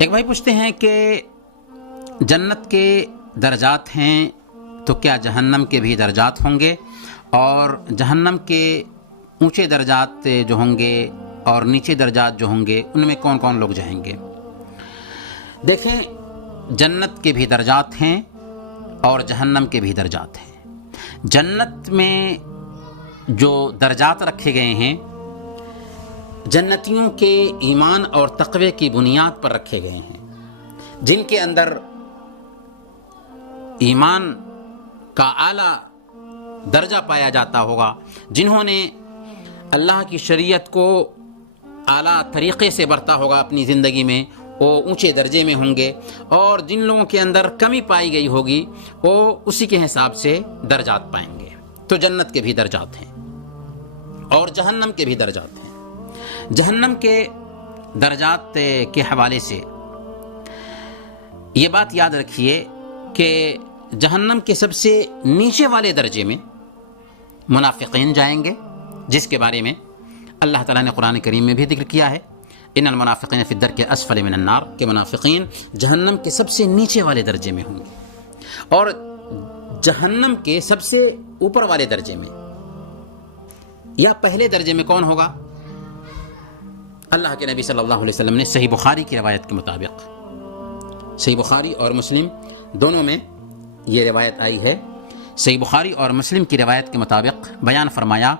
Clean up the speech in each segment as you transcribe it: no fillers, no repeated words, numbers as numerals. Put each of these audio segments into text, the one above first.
ایک بھائی پوچھتے ہیں کہ جنت کے درجات ہیں تو کیا جہنم کے بھی درجات ہوں گے، اور جہنم کے اونچے درجات جو ہوں گے اور نیچے درجات جو ہوں گے ان میں کون کون لوگ جائیں گے؟ دیکھیں، جنت کے بھی درجات ہیں اور جہنم کے بھی درجات ہیں۔ جنت میں جو درجات رکھے گئے ہیں جنتیوں کے ایمان اور تقوی کی بنیاد پر رکھے گئے ہیں، جن کے اندر ایمان کا اعلیٰ درجہ پایا جاتا ہوگا، جنہوں نے اللہ کی شریعت کو اعلیٰ طریقے سے برتا ہوگا اپنی زندگی میں، وہ اونچے درجے میں ہوں گے، اور جن لوگوں کے اندر کمی پائی گئی ہوگی وہ اسی کے حساب سے درجات پائیں گے۔ تو جنت کے بھی درجات ہیں اور جہنم کے بھی درجات ہیں۔ جہنم کے درجات کے حوالے سے یہ بات یاد رکھیے کہ جہنم کے سب سے نیچے والے درجے میں منافقین جائیں گے، جس کے بارے میں اللہ تعالیٰ نے قرآن کریم میں بھی ذکر کیا ہے، ان المنافقین فی الدرک اسفل من النار، کہ منافقین جہنم کے سب سے نیچے والے درجے میں ہوں گے۔ اور جہنم کے سب سے اوپر والے درجے میں یا پہلے درجے میں کون ہوگا؟ اللہ کے نبی صلی اللہ علیہ وسلم نے صحیح بخاری کی روایت کے مطابق، صحیح بخاری اور مسلم دونوں میں یہ روایت آئی ہے، صحیح بخاری اور مسلم کی روایت کے مطابق بیان فرمایا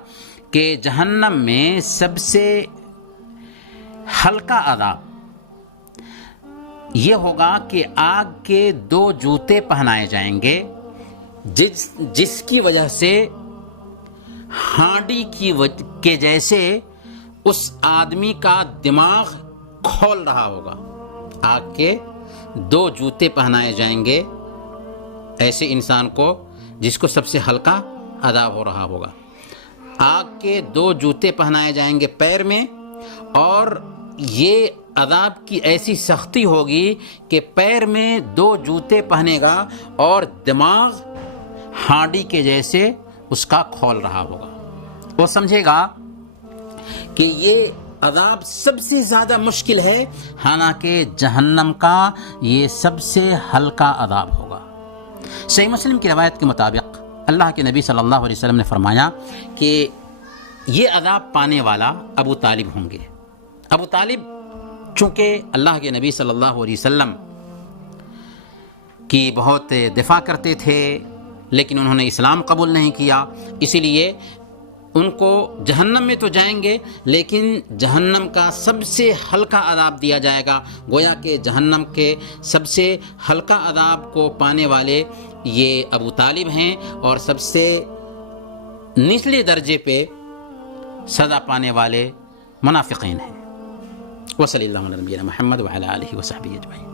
کہ جہنم میں سب سے ہلکا عذاب یہ ہوگا کہ آگ کے 2 جوتے پہنائے جائیں گے، جس کی وجہ سے ہانڈی کے جیسے اس آدمی کا دماغ کھول رہا ہوگا۔ آگ کے 2 جوتے پہنائے جائیں گے ایسے انسان کو جس کو سب سے ہلکا عذاب ہو رہا ہوگا۔ آگ کے 2 جوتے پہنائے جائیں گے پیر میں، اور یہ عذاب کی ایسی سختی ہوگی کہ پیر میں 2 جوتے پہنے گا اور دماغ ہانڈی کے جیسے اس کا کھول رہا ہوگا۔ وہ سمجھے گا کہ یہ عذاب سب سے زیادہ مشکل ہے، حالانکہ جہنم کا یہ سب سے ہلکا عذاب ہوگا۔ صحیح مسلم کی روایت کے مطابق اللہ کے نبی صلی اللہ علیہ وسلم نے فرمایا کہ یہ عذاب پانے والا ابو طالب ہوں گے۔ ابو طالب چونکہ اللہ کے نبی صلی اللہ علیہ وسلم کی بہت دفاع کرتے تھے، لیکن انہوں نے اسلام قبول نہیں کیا، اسی لیے ان کو جہنم میں تو جائیں گے لیکن جہنم کا سب سے ہلکا عذاب دیا جائے گا۔ گویا کہ جہنم کے سب سے ہلکا عذاب کو پانے والے یہ ابو طالب ہیں، اور سب سے نچلے درجے پہ سزا پانے والے منافقین ہیں۔ وصلی اللہ علیہ نبینا محمد وعلی آلہ وصحبہ اجمعین۔